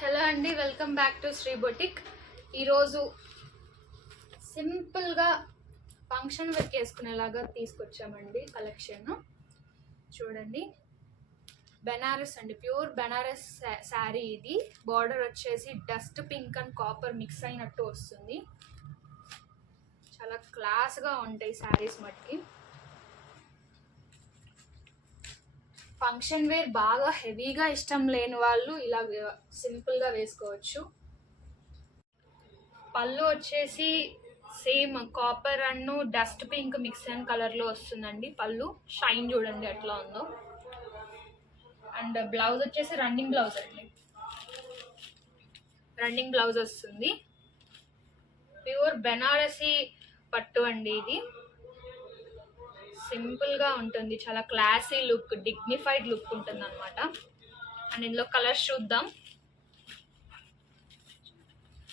Hello అండి, welcome back to Shri boutique. ఈరోజు సింపుల్గా ఫంక్షన్ వేర్ వేసుకునేలాగా తీసుకొచ్చామండి కలెక్షన్. చూడండి, బెనారస్ అండి, ప్యూర్ బెనారస్ శారీ. ఇది బార్డర్ వచ్చేసి dust pink and copper mix అయినట్టు వస్తుంది. చాలా క్లాస్గా ఉంటాయి శారీస్ మట్టికి. ఫంక్షన్ వేర్ బాగా హెవీగా ఇష్టం లేని వాళ్ళు ఇలా సింపుల్గా వేసుకోవచ్చు. పళ్ళు వచ్చేసి same copper and dust pink mix అయిన కలర్లో వస్తుందండి. పళ్ళు షైన్ చూడండి ఎట్లా ఉందో. అండ్ బ్లౌజ్ వచ్చేసి రన్నింగ్ బ్లౌజ్ అండి, రన్నింగ్ బ్లౌజ్ వస్తుంది. ప్యూర్ బెనారసీ పట్టు అండి. ఇది సింపుల్గా ఉంటుంది, చాలా క్లాసీ లుక్, డిగ్నిఫైడ్ లుక్ ఉంటుంది అనమాట. అండ్ ఇందులో కలర్స్ చూద్దాం.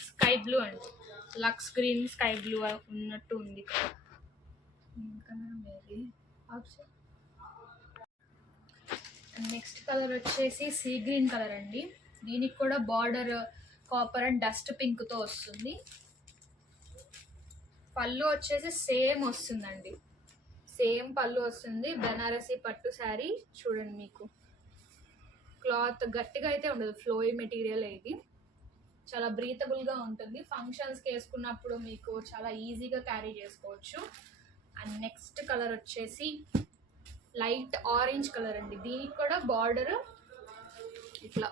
స్కై బ్లూ అండి, లక్స్ గ్రీన్ స్కై బ్లూ ఉన్నట్టు ఉంది. నెక్స్ట్ కలర్ వచ్చేసి సీ గ్రీన్ కలర్ అండి. దీనికి కూడా బార్డర్ కాపర్ అండ్ డస్ట్ పింక్తో వస్తుంది. పళ్ళు వచ్చేసి సేమ్ వస్తుందండి, సేమ్ పళ్ళు వస్తుంది. బెనారసీ పట్టు శారీ చూడండి. మీకు క్లాత్ గట్టిగా అయితే ఉండదు, ఫ్లోయి మెటీరియల్. ఇది చాలా బ్రీతబుల్గా ఉంటుంది. ఫంక్షన్స్కి వేసుకున్నప్పుడు మీకు చాలా ఈజీగా క్యారీ చేసుకోవచ్చు. అండ్ నెక్స్ట్ కలర్ వచ్చేసి లైట్ ఆరెంజ్ కలర్ అండి. దీనికి కూడా బార్డర్ ఇట్లా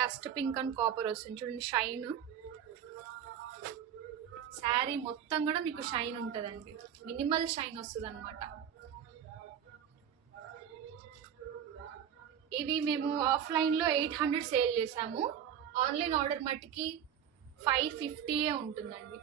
డస్ట్ పింక్ అండ్ కాపర్ వస్తుంది. చూడండి షైన్, శారీ మొత్తం కూడా మీకు షైన్ ఉంటుందండి, మినిమల్ షైన్ వస్తుంది అనమాట. ఇవి మేము ఆఫ్లైన్లో 800 సేల్ చేసాము. ఆన్లైన్ ఆర్డర్ మట్టికి 550 ఉంటుందండి.